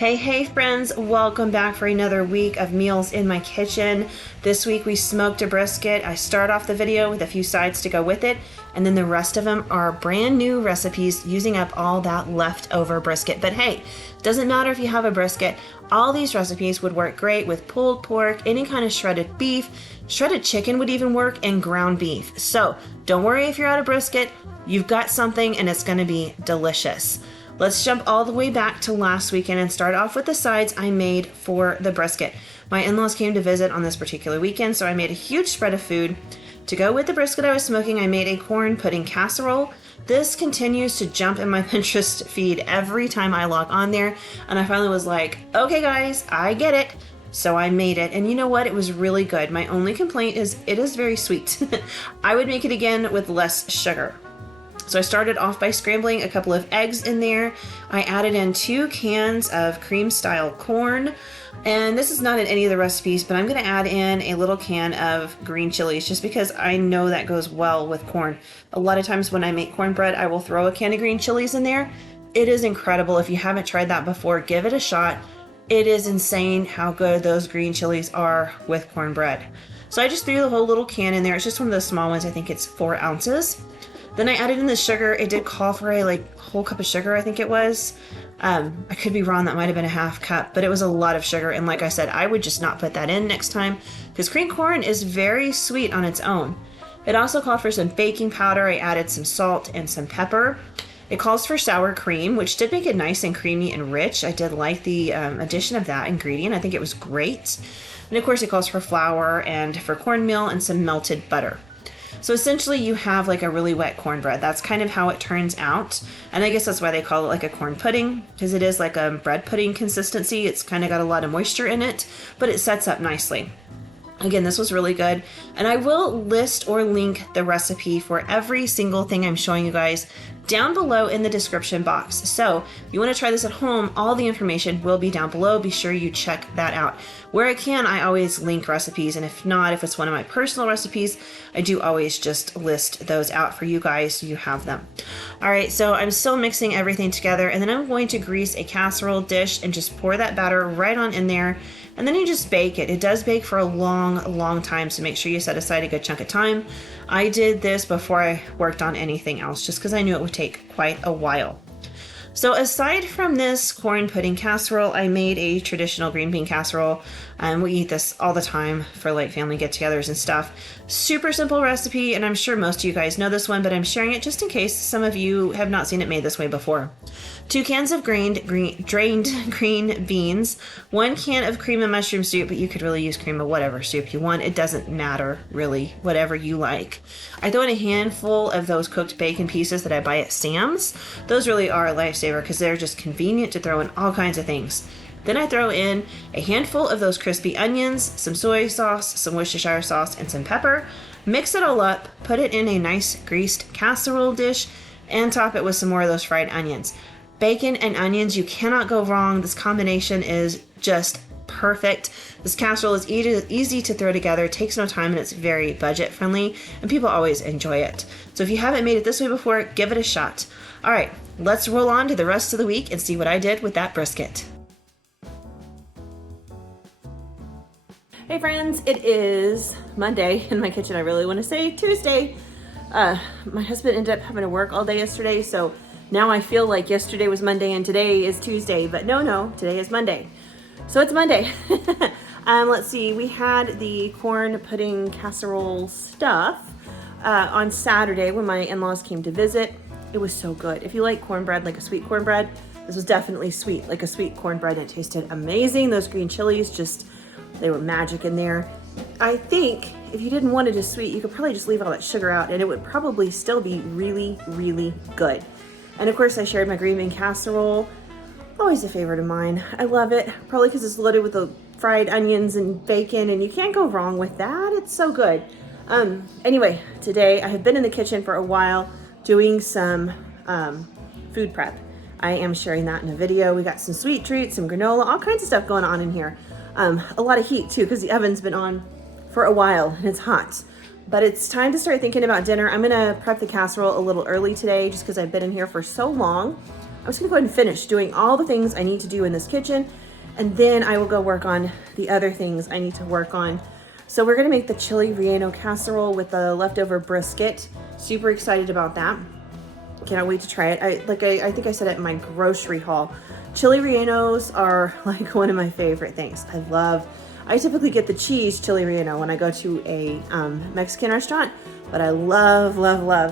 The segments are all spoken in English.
Hey friends, welcome back for another week of meals in my kitchen. This week we smoked a brisket. I start off the video with a few sides to go with it, and then the rest of them are brand new recipes using up all that leftover brisket. But hey, doesn't matter if you have a brisket, all these recipes would work great with pulled pork, any kind of shredded beef, shredded chicken would even work, and ground beef. So don't worry if you're out of brisket, you've got something and it's gonna be delicious. Let's jump all the way back to last weekend and start off with the sides I made for the brisket. My in-laws came to visit on this particular weekend, so I made a huge spread of food. To go with the brisket I was smoking, I made a corn pudding casserole. This continues to jump in my Pinterest feed every time I log on there, and I finally was like, okay guys, I get it. So I made it, and you know what? It was really good. My only complaint is it is very sweet. I would make it again with less sugar. So I started off by scrambling a couple of eggs in there. I added in 2 cans of cream style corn. And this is not in any of the recipes, but I'm gonna add in a little can of green chilies just because I know that goes well with corn. A lot of times when I make cornbread, I will throw a can of green chilies in there. It is incredible. If you haven't tried that before, give it a shot. It is insane how good those green chilies are with cornbread. So I just threw the whole little can in there. It's just one of the small ones. I think it's 4 ounces. Then I added in the sugar. It did call for a whole cup of sugar, I think it was. I could be wrong, that might have been a half cup, but it was a lot of sugar. And like I said, I would just not put that in next time because cream corn is very sweet on its own. It also called for some baking powder. I added some salt and some pepper. It calls for sour cream, which did make it nice and creamy and rich. I did like the addition of that ingredient. I think it was great. And of course it calls for flour and for cornmeal and some melted butter. So essentially you have like a really wet cornbread. That's kind of how it turns out. And I guess that's why they call it like a corn pudding, because it is like a bread pudding consistency. It's kind of got a lot of moisture in it, but it sets up nicely. Again, this was really good. And I will list or link the recipe for every single thing I'm showing you guys down below in the description box. So if you want to try this at home, all the information will be down below. Be sure you check that out. Where I can, I always link recipes. And if not, if it's one of my personal recipes, I do always just list those out for you guys so you have them. All right, so I'm still mixing everything together, and then I'm going to grease a casserole dish and just pour that batter right on in there. And then you just bake it. It does bake for a long time, so make sure you set aside a good chunk of time. I did this before I worked on anything else, just because I knew it would take quite a while. So aside from this corn pudding casserole, I made a traditional green bean casserole. We eat this all the time for like family get-togethers and stuff. Super simple recipe, and I'm sure most of you guys know this one, but I'm sharing it just in case some of you have not seen it made this way before. 2 cans of drained green beans, 1 can of cream and mushroom soup, but you could really use cream of whatever soup you want. It doesn't matter, really, whatever you like. I throw in a handful of those cooked bacon pieces that I buy at Sam's. Those really are a lifesaver because they're just convenient to throw in all kinds of things. Then I throw in a handful of those crispy onions, some soy sauce, some Worcestershire sauce, and some pepper. Mix it all up, put it in a nice greased casserole dish, and top it with some more of those fried onions. Bacon and onions, you cannot go wrong. This combination is just perfect. This casserole is easy to throw together, it takes no time, and it's very budget friendly, and people always enjoy it. So if you haven't made it this way before, give it a shot. All right, let's roll on to the rest of the week and see what I did with that brisket. Hey friends, it is Monday in my kitchen. I really want to say Tuesday. My husband ended up having to work all day yesterday, so now I feel like yesterday was Monday and today is Tuesday, but no, today is Monday. So it's Monday. Let's see, we had the corn pudding casserole stuff on Saturday when my in-laws came to visit. It was so good. If you like cornbread, like a sweet cornbread, this was definitely sweet, like a sweet cornbread. It tasted amazing. Those green chilies, they were magic in there. I think if you didn't want it as sweet, you could probably just leave all that sugar out and it would probably still be really good. And of course I shared my green bean casserole. Always a favorite of mine. I love it, probably because it's loaded with the fried onions and bacon, and you can't go wrong with that. It's so good. Anyway, today I have been in the kitchen for a while doing some food prep. I am sharing that in a video. We got some sweet treats, some granola, all kinds of stuff going on in here. A lot of heat too, because the oven's been on for a while and it's hot. But it's time to start thinking about dinner. I'm gonna prep the casserole a little early today just because I've been in here for so long. I'm just gonna go ahead and finish doing all the things I need to do in this kitchen, and then I will go work on the other things I need to work on. So we're gonna make the chili relleno casserole with the leftover brisket. Super excited about that. Cannot wait to try it. I think I said it in my grocery haul. Chili rellenos are like one of my favorite things. I typically get the cheese chili relleno when I go to a Mexican restaurant, but I love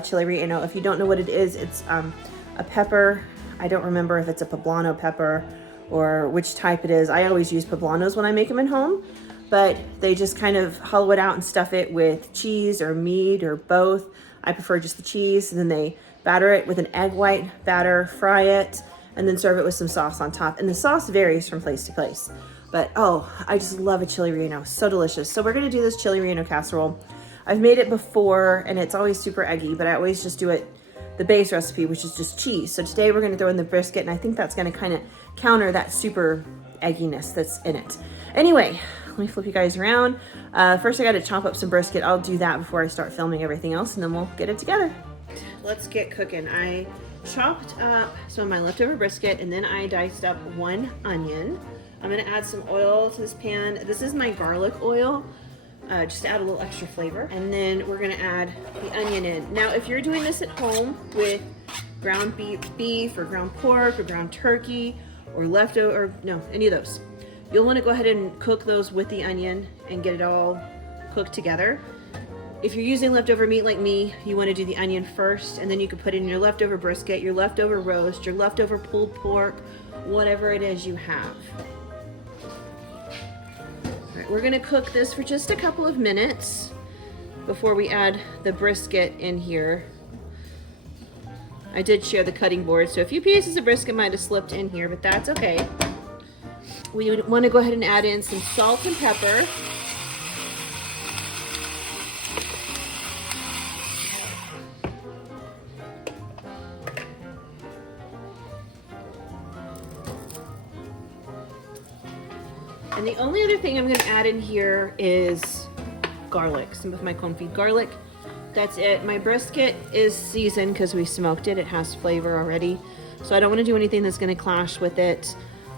chili relleno. If you don't know what it is, it's a pepper. I don't remember if it's a poblano pepper or which type it is. I always use poblanos when I make them at home, but they just kind of hollow it out and stuff it with cheese or meat or both. I prefer just the cheese, and then they batter it with an egg white batter, fry it, and then serve it with some sauce on top. And the sauce varies from place to place. But oh, I just love a chili relleno, so delicious. So we're gonna do this chili relleno casserole. I've made it before and it's always super eggy, but I always just do it the base recipe, which is just cheese. So today we're gonna throw in the brisket, and I think that's gonna kind of counter that super egginess that's in it. Anyway, let me flip you guys around. First I gotta chop up some brisket. I'll do that before I start filming everything else, and then we'll get it together. Let's get cooking. I chopped up some of my leftover brisket, and then I diced up 1 onion. I'm gonna add some oil to this pan. This is my garlic oil, just to add a little extra flavor. And then we're gonna add the onion in. Now, if you're doing this at home with ground beef or ground pork or ground turkey or leftover, or no, any of those, you'll wanna go ahead and cook those with the onion and get it all cooked together. If you're using leftover meat like me, you want to do the onion first, and then you can put in your leftover brisket, your leftover roast, your leftover pulled pork, whatever it is you have. All right, we're going to cook this for just a couple of minutes before we add the brisket in here. I did share the cutting board, so a few pieces of brisket might have slipped in here, but that's okay. We would want to go ahead and add in some salt and pepper. And the only other thing I'm going to add in here is garlic, some of my confit garlic. That's it. My brisket is seasoned because we smoked it. It has flavor already. So I don't want to do anything that's going to clash with it.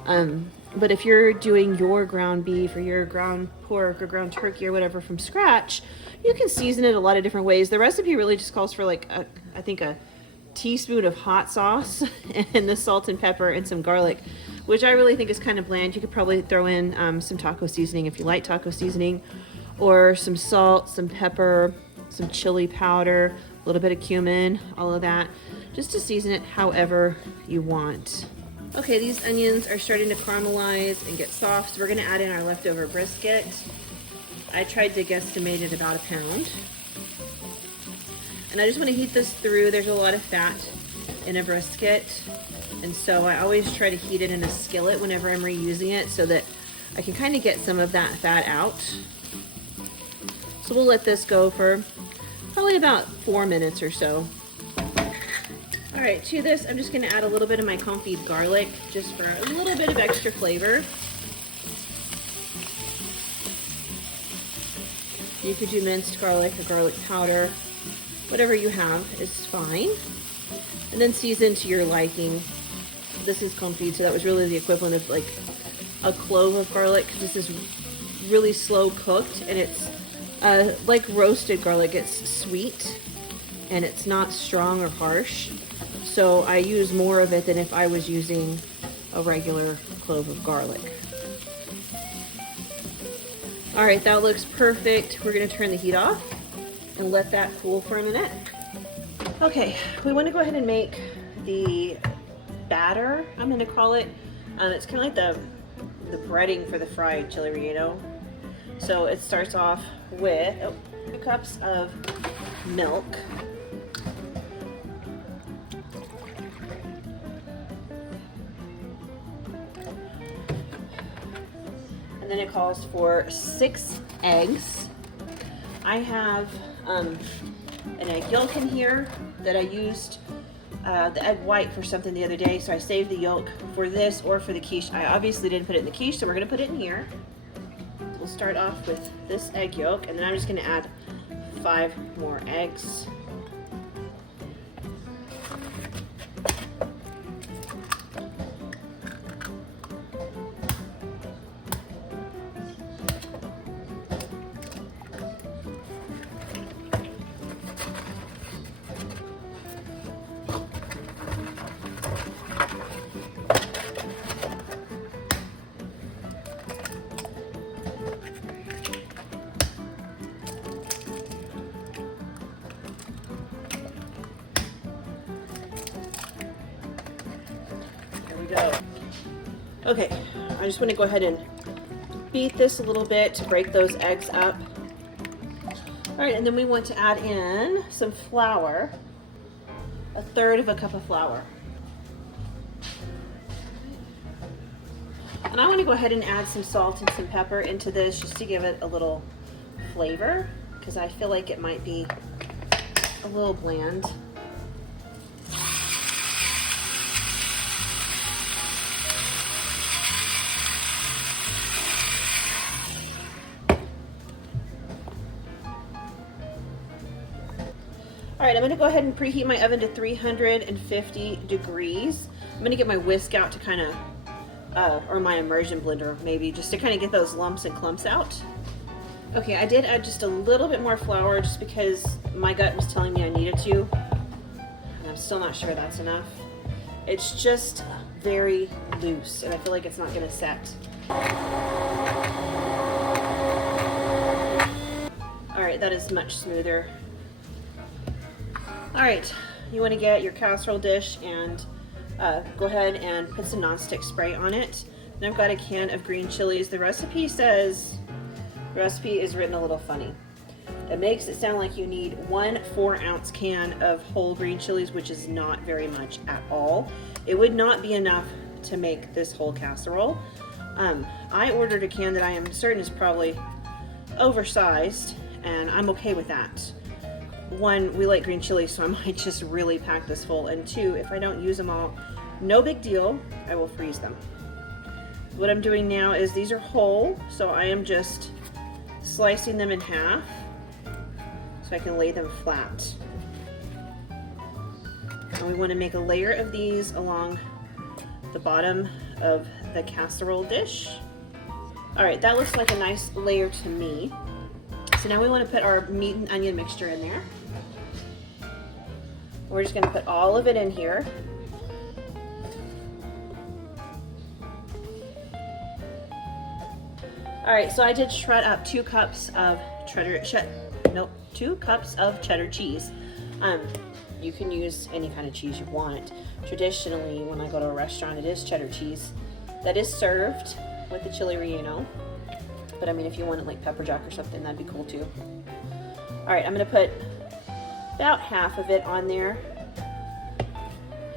But if you're doing your ground beef or your ground pork or ground turkey or whatever from scratch, you can season it a lot of different ways. The recipe really just calls for like, I think a teaspoon of hot sauce and the salt and pepper and some garlic, which I really think is kind of bland. You could probably throw in some taco seasoning if you like taco seasoning, or some salt, some pepper, some chili powder, a little bit of cumin, all of that, just to season it however you want. Okay, these onions are starting to caramelize and get soft, so we're gonna add in our leftover brisket. I tried to guesstimate it about 1 pound. And I just wanna heat this through. There's a lot of fat in a brisket, and so I always try to heat it in a skillet whenever I'm reusing it so that I can kind of get some of that fat out. So we'll let this go for probably about 4 minutes or so. All right, to this, I'm just gonna add a little bit of my confit garlic just for a little bit of extra flavor. You could do minced garlic or garlic powder. Whatever you have is fine. And then season to your liking. This is confit, so that was really the equivalent of like a clove of garlic, because this is really slow cooked, and it's like roasted garlic. It's sweet and it's not strong or harsh. So I use more of it than if I was using a regular clove of garlic. All right, that looks perfect. We're gonna turn the heat off and let that cool for a minute. Okay, we want to go ahead and make the batter, I'm gonna call it. It's kind of like the breading for the fried chili relleno. So it starts off with 2 cups of milk. And then it calls for 6 eggs. I have an egg yolk in here that I used the egg white for something the other day, so I saved the yolk for this or for the quiche. I obviously didn't put it in the quiche, so we're gonna put it in here. We'll start off with this egg yolk, and then I'm just gonna add 5 more eggs. go. Okay, I just want to go ahead and beat this a little bit to break those eggs up. All right, and then we want to add in some flour, 1/3 cup of flour. And I want to go ahead and add some salt and some pepper into this just to give it a little flavor, because I feel like it might be a little bland. All right, I'm gonna go ahead and preheat my oven to 350 degrees. I'm gonna get my whisk out to kind of, or my immersion blender maybe, just to kind of get those lumps and clumps out. Okay, I did add just a little bit more flour just because my gut was telling me I needed to, and I'm still not sure that's enough. It's just very loose, and I feel like it's not gonna set. All right, that is much smoother. All right, you want to get your casserole dish and go ahead and put some nonstick spray on it. And I've got a can of green chilies. The recipe is written a little funny. It makes it sound like you need 1 4-ounce can of whole green chilies, which is not very much at all. It would not be enough to make this whole casserole. I ordered a can that I am certain is probably oversized, and I'm okay with that. 1, we like green chilies, so I might just really pack this full, and 2, if I don't use them all, no big deal, I will freeze them. What I'm doing now is these are whole, so I am just slicing them in half so I can lay them flat. And we want to make a layer of these along the bottom of the casserole dish. All right, that looks like a nice layer to me. So now we want to put our meat and onion mixture in there. We're just going to put all of it in here. All right, so I did shred up 2 cups of cheddar cheese. You can use any kind of cheese you want. Traditionally, when I go to a restaurant, it is cheddar cheese that is served with the chili relleno. But I mean, if you want it like pepper jack or something, that'd be cool too. All right, I'm gonna put about half of it on there.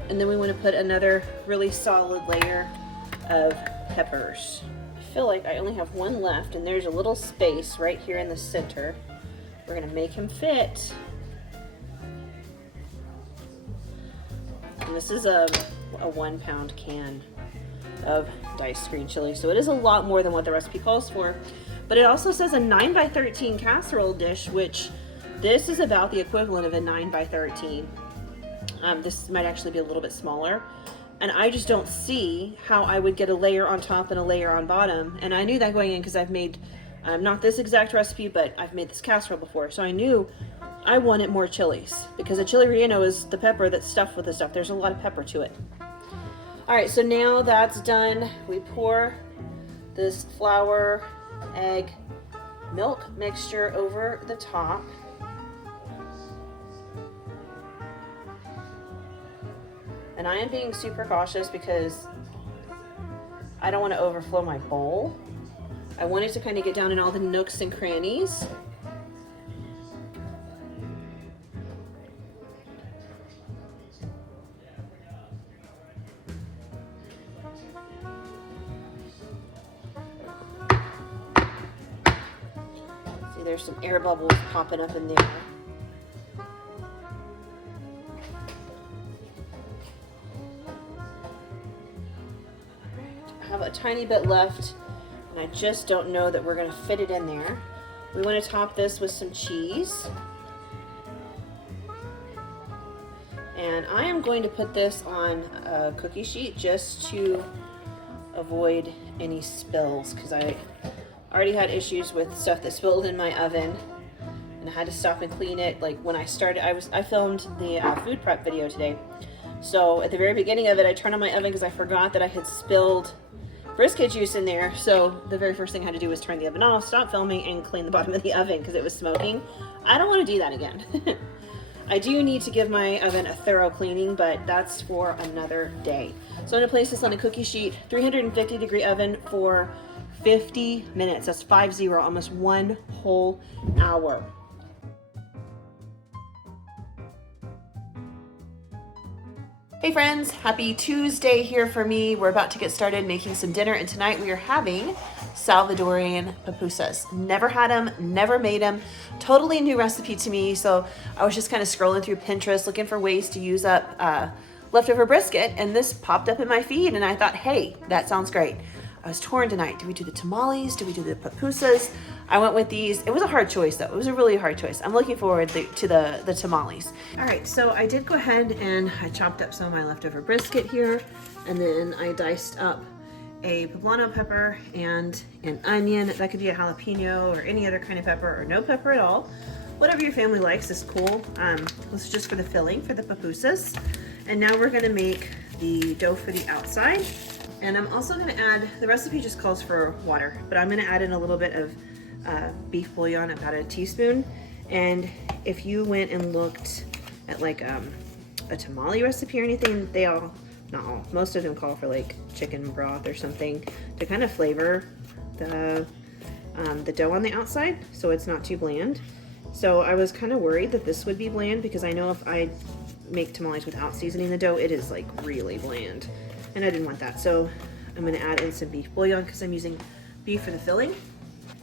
And then we want to put another really solid layer of peppers. I feel like I only have 1 left, and there's a little space right here in the center. We're gonna make him fit. And this is a 1-pound can of diced green chili, so it is a lot more than what the recipe calls for. But it also says a 9 by 13 casserole dish, which this is about the equivalent of a 9 by 13. This might actually be a little bit smaller, and I just don't see how I would get a layer on top and a layer on bottom. And I knew that going in because I've made not this exact recipe, but I've made this casserole before, so I knew I wanted more chilies, because the chili relleno is the pepper that's stuffed with the stuff. There's a lot of pepper to it. All right, so now that's done. We pour this flour, egg, milk mixture over the top. And I am being super cautious because I don't want to overflow my bowl. I want it to kind of get down in all the nooks and crannies. See, there's some air bubbles popping up in there. I have a tiny bit left, and I just don't know that we're going to fit it in there. We want to top this with some cheese. And I am going to put this on a cookie sheet just to avoid any spills, because I already had issues with stuff that spilled in my oven, and I had to stop and clean it. Like when I started, I filmed the food prep video today. So at the very beginning of it, I turned on my oven because I forgot that I had spilled brisket juice in there. So the very first thing I had to do was turn the oven off, stop filming, and clean the bottom of the oven because it was smoking. I don't want to do that again. I do need to give my oven a thorough cleaning, but that's for another day. So I'm gonna place this on a cookie sheet, 350-degree oven for 50 minutes. That's 50, almost 1 whole hour. Hey friends, happy Tuesday here for me. We're about to get started making some dinner, and tonight we are having Salvadorian papusas. Never had them, never made them. Totally new recipe to me, so I was just kind of scrolling through Pinterest looking for ways to use up leftover brisket, and this popped up in my feed, and I thought, hey, that sounds great. I was torn tonight. Do we do the tamales? Do we do the papusas? I went with these. It was a hard choice though. It was a really hard choice. I'm looking forward to the tamales. All right, so I did go ahead and I chopped up some of my leftover brisket here, and then I diced up a poblano pepper and an onion. That could be a jalapeno or any other kind of pepper, or no pepper at all. Whatever your family likes is cool. This is just for the filling for the papusas. And now we're gonna make the dough for the outside. And I'm also gonna add, the recipe just calls for water, but I'm gonna add in a little bit of beef bouillon, about a teaspoon. And if you went and looked at like a tamale recipe or anything, they all, not all, most of them call for like chicken broth or something to kind of flavor the dough on the outside so it's not too bland. So I was kind of worried that this would be bland, because I know if I make tamales without seasoning the dough, it is like really bland. And I didn't want that, so I'm gonna add in some beef bouillon because I'm using beef for the filling.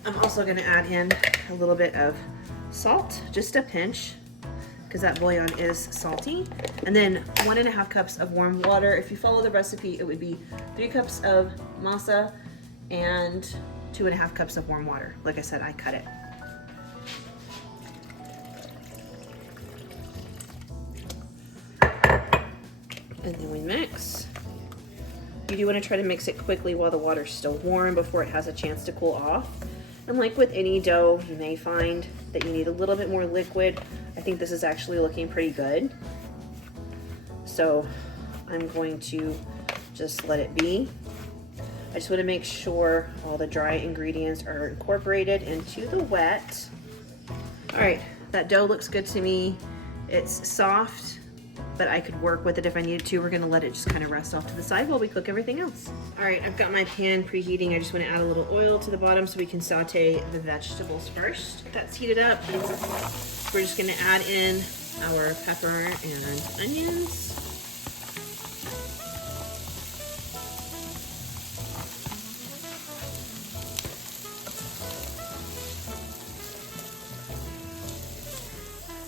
I'm also gonna add in a little bit of salt, just a pinch, because that bouillon is salty. And then 1.5 cups of warm water. If you follow the recipe, it would be 3 cups of masa and 2.5 cups of warm water. Like I said, I cut it. And then we mix. You do want to try to mix it quickly while the water's still warm before it has a chance to cool off. And like with any dough, you may find that you need a little bit more liquid. I think this is actually looking pretty good. So I'm going to just let it be. I just want to make sure all the dry ingredients are incorporated into the wet. All right, that dough looks good to me. It's soft, but I could work with it if I needed to. We're gonna let it just kind of rest off to the side while we cook everything else. All right, I've got my pan preheating. I just wanna add a little oil to the bottom so we can saute the vegetables first. That's heated up. We're just gonna add in our pepper and onions.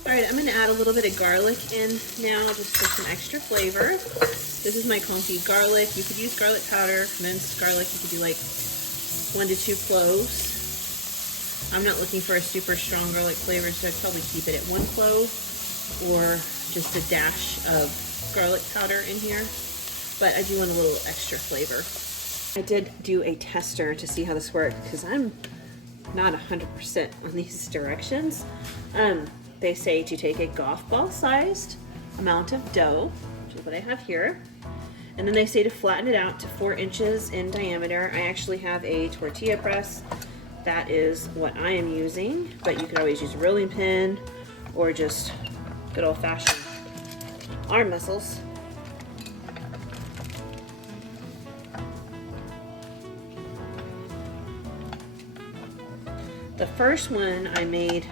All right, I'm gonna add a little bit of garlic in now, just for some extra flavor. This is my confit garlic. You could use garlic powder, minced garlic. You could do like 1 to 2 cloves. I'm not looking for a super strong garlic flavor, so I'd probably keep it at 1 clove or just a dash of garlic powder in here. But I do want a little extra flavor. I did do a tester to see how this worked, because I'm not 100% on these directions. They say to take a golf ball sized amount of dough, which is what I have here, and then they say to flatten it out to 4 inches in diameter. I actually have a tortilla press. That is what I am using, but you could always use a rolling pin or just good old-fashioned arm muscles. The first one I made,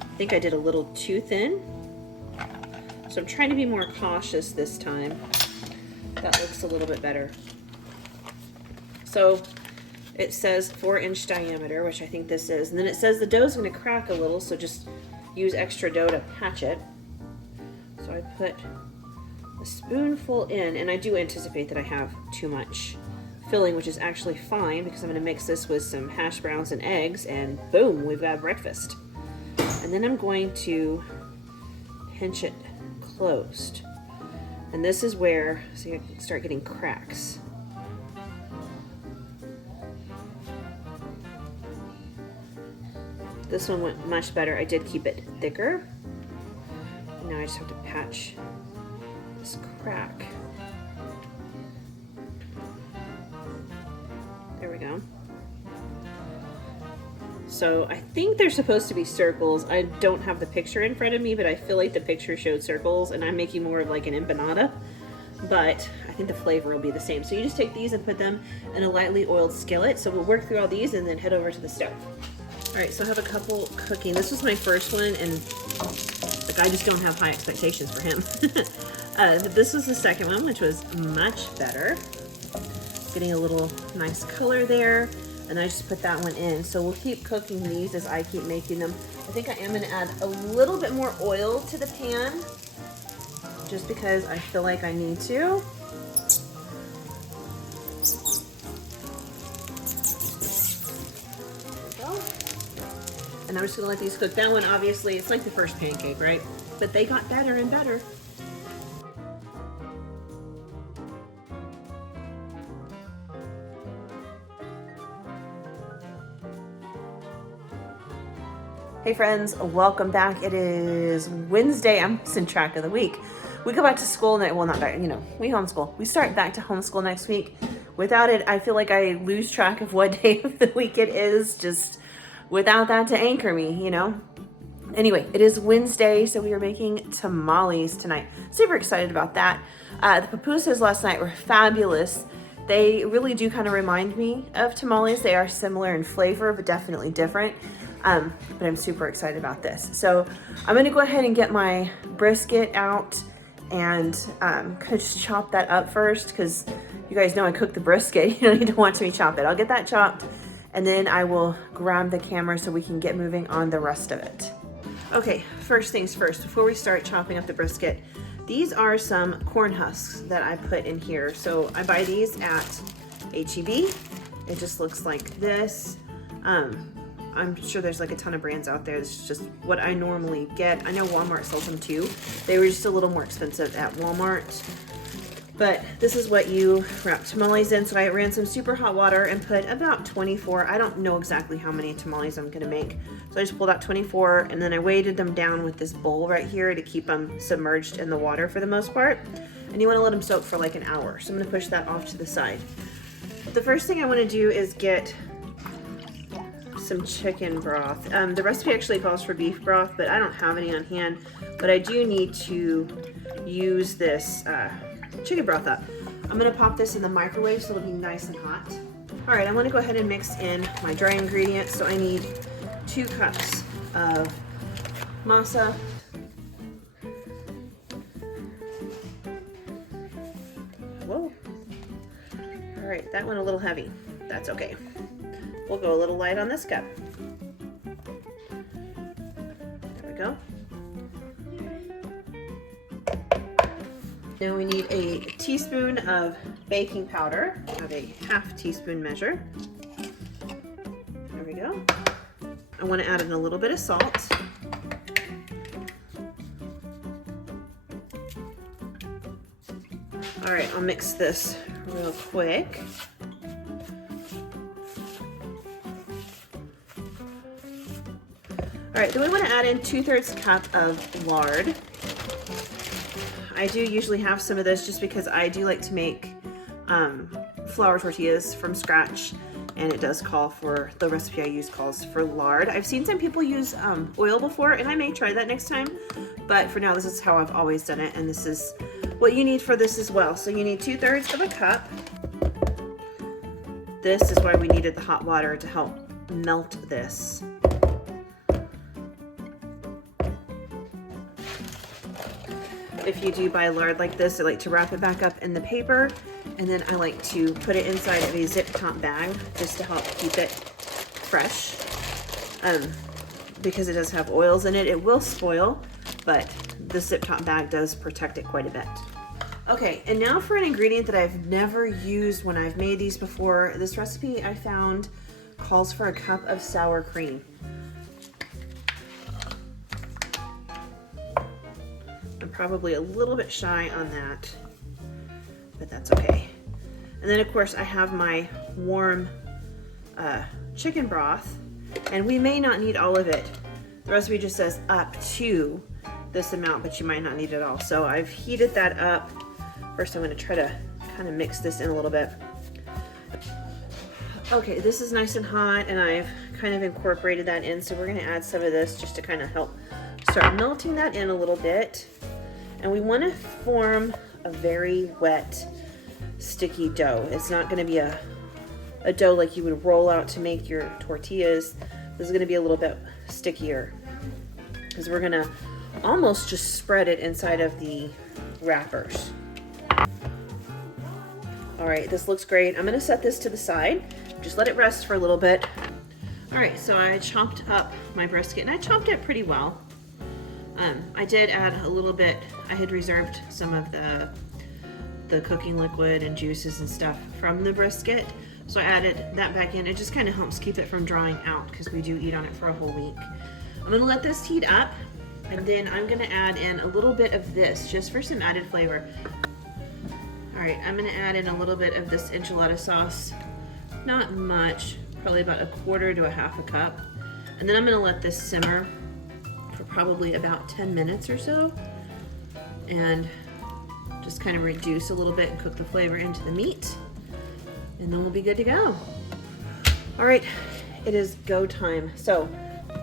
I think I did a little too thin, so I'm trying to be more cautious this time. That looks a little bit better. So it says 4-inch diameter, which I think this is, and then it says the dough's going to crack a little, so just use extra dough to patch it. So I put a spoonful in, and I do anticipate that I have too much filling, which is actually fine, because I'm going to mix this with some hash browns and eggs, and boom, we've got breakfast. And then I'm going to pinch it closed. And this is where, so you start getting cracks. This one went much better. I did keep it thicker. And now I just have to patch this crack. There we go. So I think they're supposed to be circles. I don't have the picture in front of me, but I feel like the picture showed circles, and I'm making more of like an empanada. But I think the flavor will be the same. So you just take these and put them in a lightly oiled skillet. So we'll work through all these and then head over to the stove. All right, so I have a couple cooking. This was my first one, and like I just don't have high expectations for him. This was the second one, which was much better. Getting a little nice color there, and I just put that one in. So we'll keep cooking these as I keep making them. I think I am gonna add a little bit more oil to the pan, just because I feel like I need to. And I'm just gonna let these cook. That one, obviously, it's like the first pancake, right? But they got better and better. Hey friends, welcome back. It is Wednesday. I'm losing track of the week. We go back to school, well, not back, we homeschool. We start back to homeschool next week. Without it, I feel like I lose track of what day of the week it is, just without that to anchor me, Anyway, it is Wednesday, so we are making tamales tonight. Super excited about that. The papusas last night were fabulous. They really do kind of remind me of tamales. They are similar in flavor, but definitely different. But I'm super excited about this. So I'm gonna go ahead and get my brisket out and kind of just chop that up first, because you guys know I cook the brisket. You don't need to watch me chop it. I'll get that chopped, and then I will grab the camera so we can get moving on the rest of it. Okay, first things first, before we start chopping up the brisket, these are some corn husks that I put in here. So I buy these at H-E-B. It just looks like this. I'm sure there's like a ton of brands out there. This is just what I normally get. I know Walmart sells them too. They were just a little more expensive at Walmart. But this is what you wrap tamales in. So I ran some super hot water and put about 24. I don't know exactly how many tamales I'm gonna make. So I just pulled out 24, and then I weighted them down with this bowl right here to keep them submerged in the water for the most part. And you wanna let them soak for like an hour. So I'm gonna push that off to the side. The first thing I wanna do is get some chicken broth. The recipe actually calls for beef broth, but I don't have any on hand. But I do need to use this chicken broth up. I'm gonna pop this in the microwave so it'll be nice and hot. All right, I'm gonna go ahead and mix in my dry ingredients. So I need 2 cups of masa. Whoa. All right, that one a little heavy. That's okay. We'll go a little light on this cup. There we go. Now we need a teaspoon of baking powder. I have a half teaspoon measure. There we go. I want to add in a little bit of salt. All right, I'll mix this real quick. All right, then we want to add in 2/3 cup of lard. I do usually have some of this just because I do like to make flour tortillas from scratch, and it does call for, the recipe I use calls for lard. I've seen some people use oil before, and I may try that next time, but for now this is how I've always done it, and this is what you need for this as well. So you need 2/3 of a cup. This is why we needed the hot water to help melt this. If you do buy lard like this, I like to wrap it back up in the paper, and then I like to put it inside of a zip top bag just to help keep it fresh. Because it does have oils in it, it will spoil, but the zip top bag does protect it quite a bit. Okay, and now for an ingredient that I've never used when I've made these before. This recipe I found calls for a cup of sour cream. I'm probably a little bit shy on that, but that's okay. And then of course I have my warm chicken broth, and we may not need all of it. The recipe just says up to this amount, but you might not need it all. So I've heated that up. First I'm going to try to kind of mix this in a little bit. Okay, this is nice and hot, and I've kind of incorporated that in, so we're gonna add some of this just to kind of help start melting that in a little bit. And we wanna form a very wet, sticky dough. It's not gonna be a dough like you would roll out to make your tortillas. This is gonna be a little bit stickier because we're gonna almost just spread it inside of the wrappers. All right, this looks great. I'm gonna set this to the side. Just let it rest for a little bit. All right, so I chopped up my brisket, and I chopped it pretty well. I did add a little bit. I had reserved some of the cooking liquid and juices and stuff from the brisket, so I added that back in. It just kind of helps keep it from drying out because we do eat on it for a whole week. I'm gonna let this heat up, and then I'm gonna add in a little bit of this just for some added flavor. All right, I'm gonna add in a little bit of this enchilada sauce. Not much, probably about 1/4 to 1/2 cup. And then I'm gonna let this simmer for probably about 10 minutes or so, and just kind of reduce a little bit and cook the flavor into the meat, and then we'll be good to go. All right, it is go time. So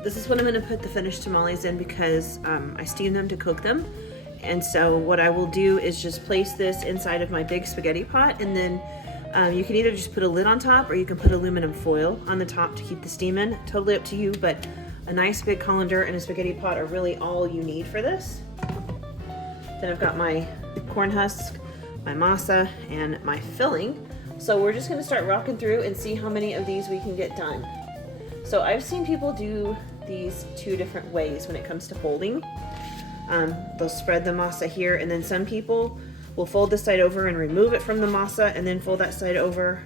this is when I'm gonna put the finished tamales in because I steam them to cook them. And so what I will do is just place this inside of my big spaghetti pot, and then you can either just put a lid on top or you can put aluminum foil on the top to keep the steam in. Totally up to you, but a nice big colander and a spaghetti pot are really all you need for this. Then I've got my corn husk, my masa, and my filling. So we're just gonna start rocking through and see how many of these we can get done. So I've seen people do these 2 different ways when it comes to folding. They'll spread the masa here, and then some people will fold this side over and remove it from the masa and then fold that side over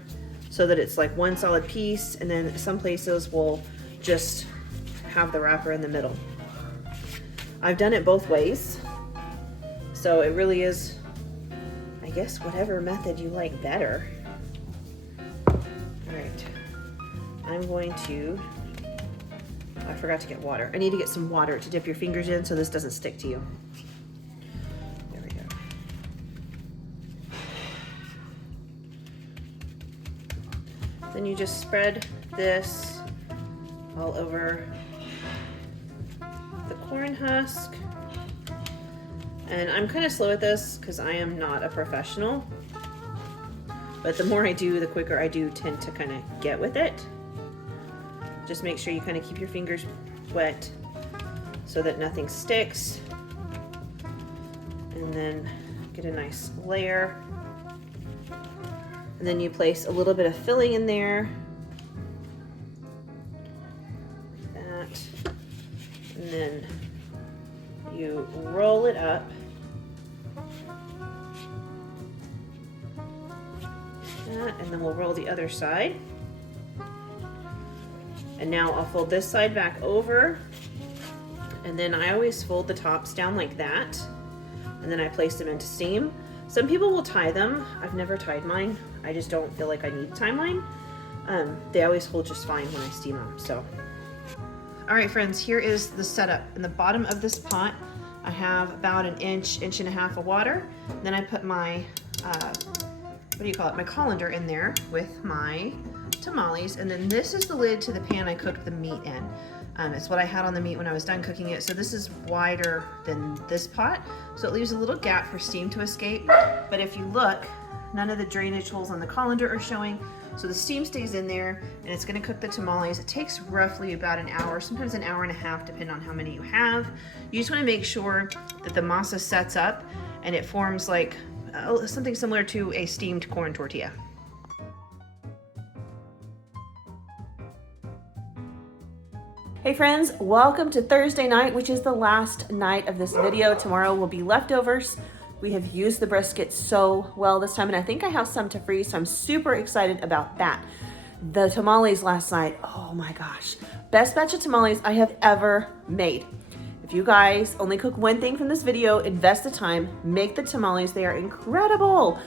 so that it's like one solid piece, and then some places will just have the wrapper in the middle. I've done it both ways, so it really is, I guess, whatever method you like better. All right, I'm going to, I forgot to get water. I need to get some water to dip your fingers in so this doesn't stick to you. There we go. Then you just spread this all over the corn husk. And I'm kind of slow at this because I am not a professional. But the more I do, the quicker I do tend to kind of get with it. Just make sure you kind of keep your fingers wet so that nothing sticks. And then get a nice layer. And then you place a little bit of filling in there. Like that. And then you roll it up. Like that. And then we'll roll the other side. And now I'll fold this side back over, and then I always fold the tops down like that, and then I place them into steam. Some people will tie them. I've never tied mine. I just don't feel like I need to tie mine. They always hold just fine when I steam them, so. All right, friends, here is the setup. In the bottom of this pot, I have about an inch and a half of water. Then I put my, what do you call it? My colander in there with my tamales, and then this is the lid to the pan I cooked the meat in. It's what I had on the meat when I was done cooking it, so this is wider than this pot, so it leaves a little gap for steam to escape. But if you look, none of the drainage holes on the colander are showing, so the steam stays in there, and it's going to cook the tamales. It takes roughly about an hour, sometimes an hour and a half, depending on how many you have. You just want to make sure that the masa sets up and it forms like something similar to a steamed corn tortilla. Hey friends, welcome to Thursday night, which is the last night of this video. Tomorrow will be leftovers. We have used the brisket so well this time, and I think I have some to freeze, so I'm super excited about that. The tamales last night, oh my gosh. Best batch of tamales I have ever made. If you guys only cook one thing from this video, invest the time, make the tamales. They are incredible.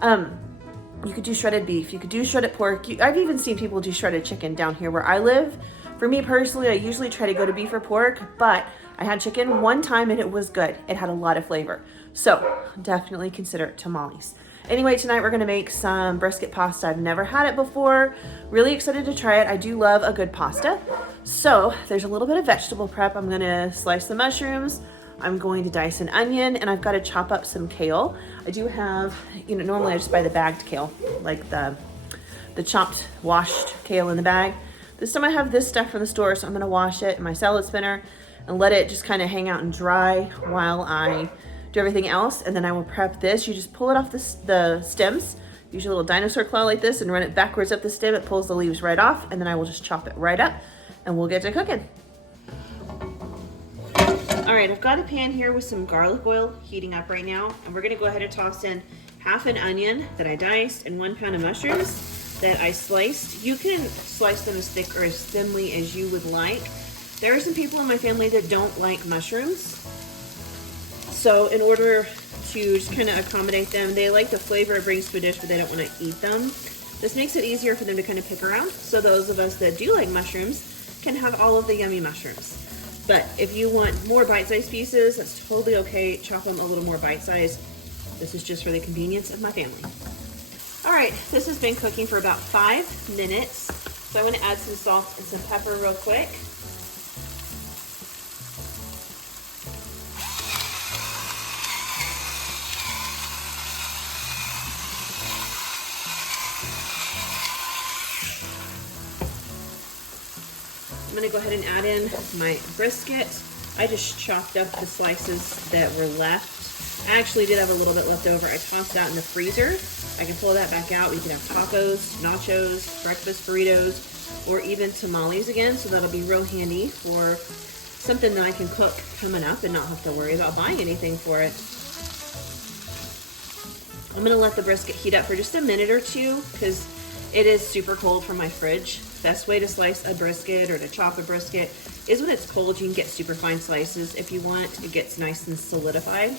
You could do shredded beef, you could do shredded pork. I've even seen people do shredded chicken down here where I live. For me personally, I usually try to go to beef or pork, but I had chicken one time and it was good. It had a lot of flavor. So definitely consider tamales. Anyway, tonight we're gonna make some brisket pasta. I've never had it before. Really excited to try it. I do love a good pasta. So there's a little bit of vegetable prep. I'm gonna slice the mushrooms. I'm going to dice an onion, and I've got to chop up some kale. I do have, normally I just buy the bagged kale, like the chopped, washed kale in the bag. This time I have this stuff from the store, so I'm gonna wash it in my salad spinner and let it just kind of hang out and dry while I do everything else. And then I will prep this. You just pull it off the stems, use your little dinosaur claw like this and run it backwards up the stem. It pulls the leaves right off, and then I will just chop it right up and we'll get to cooking. All right, I've got a pan here with some garlic oil heating up right now, and we're gonna go ahead and toss in half an onion that I diced and 1 pound of mushrooms that I sliced. You can slice them as thick or as thinly as you would like. There are some people in my family that don't like mushrooms. So in order to just kind of accommodate them, they like the flavor it brings to a dish, but they don't want to eat them. This makes it easier for them to kind of pick around. So those of us that do like mushrooms can have all of the yummy mushrooms. But if you want more bite-sized pieces, that's totally okay. Chop them a little more bite-sized. This is just for the convenience of my family. All right, this has been cooking for about 5 minutes. So I'm gonna add some salt and some pepper real quick. I'm gonna go ahead and add in my brisket. I just chopped up the slices that were left. I actually did have a little bit left over. I tossed that in the freezer. I can pull that back out. We can have tacos, nachos, breakfast burritos, or even tamales again. So that'll be real handy for something that I can cook coming up and not have to worry about buying anything for it. I'm gonna let the brisket heat up for just a minute or two because it is super cold from my fridge. Best way to slice a brisket or to chop a brisket is when it's cold. You can get super fine slices. If you want, it gets nice and solidified.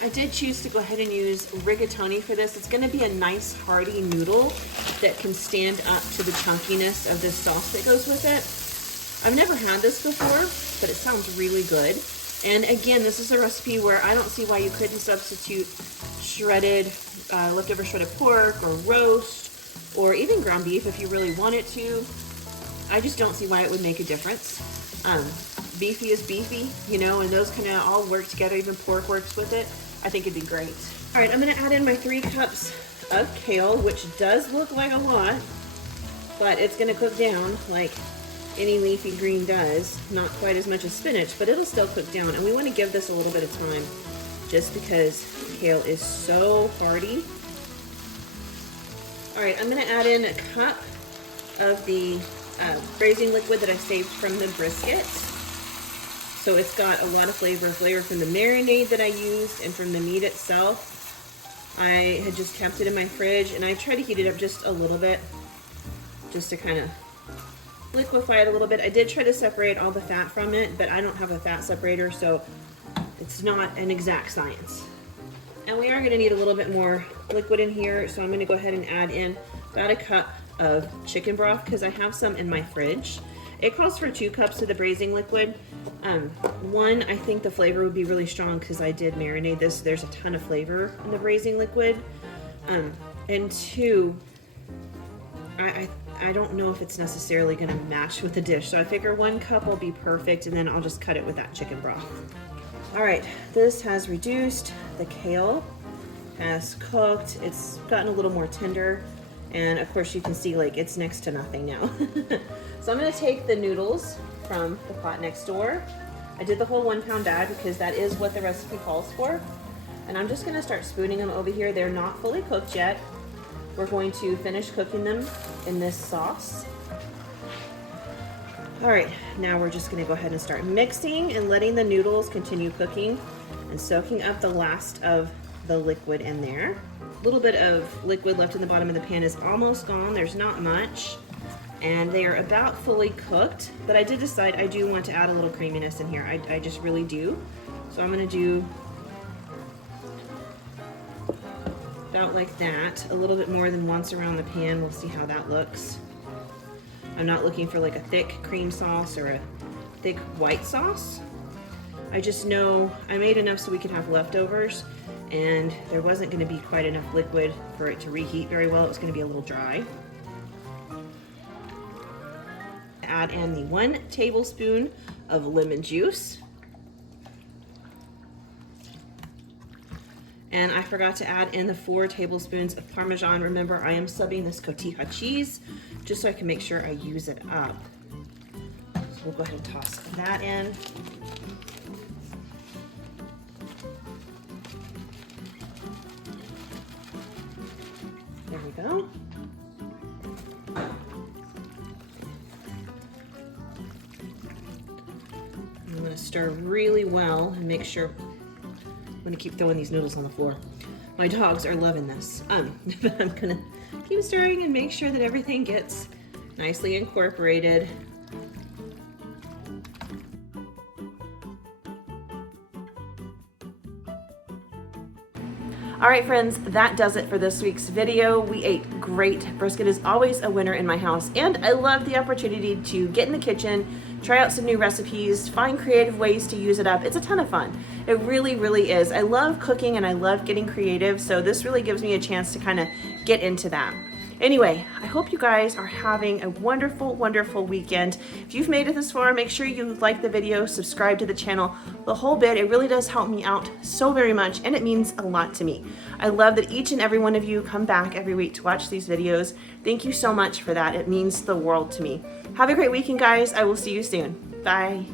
I did choose to go ahead and use rigatoni for this. It's gonna be a nice hearty noodle that can stand up to the chunkiness of this sauce that goes with it. I've never had this before, but it sounds really good. And again, this is a recipe where I don't see why you couldn't substitute leftover shredded pork or roast, or even ground beef if you really wanted to. I just don't see why it would make a difference. Beefy is beefy, and those kind of all work together. Even pork works with it. I think it'd be great. All right, I'm gonna add in my 3 cups of kale, which does look like a lot, but it's gonna cook down like any leafy green does. Not quite as much as spinach, but it'll still cook down. And we wanna give this a little bit of time just because kale is so hearty. All right, I'm gonna add in a cup of the braising liquid that I saved from the brisket. So it's got a lot of flavor from the marinade that I used and from the meat itself. I had just kept it in my fridge, and I tried to heat it up just a little bit, just to kind of liquefy it a little bit. I did try to separate all the fat from it, but I don't have a fat separator, so it's not an exact science. And we are gonna need a little bit more liquid in here, so I'm gonna go ahead and add in about a cup of chicken broth because I have some in my fridge. It calls for 2 cups of the braising liquid. One, I think the flavor would be really strong because I did marinate this. There's a ton of flavor in the braising liquid. And 2, I don't know if it's necessarily gonna match with the dish. So I figure 1 cup will be perfect, and then I'll just cut it with that chicken broth. All right, this has reduced. The kale has cooked. It's gotten a little more tender. And of course you can see it's next to nothing now. So I'm gonna take the noodles from the pot next door. I did the whole 1 pound bag because that is what the recipe calls for. And I'm just gonna start spooning them over here. They're not fully cooked yet. We're going to finish cooking them in this sauce. All right, now we're just gonna go ahead and start mixing and letting the noodles continue cooking and soaking up the last of the liquid in there. A little bit of liquid left in the bottom of the pan is almost gone. There's not much. And they are about fully cooked, but I did decide I do want to add a little creaminess in here. I just really do. So I'm gonna do about like that, a little bit more than once around the pan. We'll see how that looks. I'm not looking for like a thick cream sauce or a thick white sauce. I just know I made enough so we could have leftovers, and there wasn't going to be quite enough liquid for it to reheat very well. It was going to be a little dry. Add in the 1 tablespoon of lemon juice. And I forgot to add in the 4 tablespoons of Parmesan. Remember, I am subbing this cotija cheese just so I can make sure I use it up. So we'll go ahead and toss that in. There we go. I'm going to stir really well and make sure. I'm going to keep throwing these noodles on the floor. My dogs are loving this. But I'm going to keep stirring and make sure that everything gets nicely incorporated. All right, friends, that does it for this week's video. We ate great. Brisket is always a winner in my house, and I love the opportunity to get in the kitchen, try out some new recipes, find creative ways to use it up. It's a ton of fun. It really, really is. I love cooking and I love getting creative, so this really gives me a chance to kind of get into that. Anyway, I hope you guys are having a wonderful, wonderful weekend. If you've made it this far, make sure you like the video, subscribe to the channel, the whole bit. It really does help me out so very much, and it means a lot to me. I love that each and every one of you come back every week to watch these videos. Thank you so much for that. It means the world to me. Have a great weekend, guys. I will see you soon. Bye.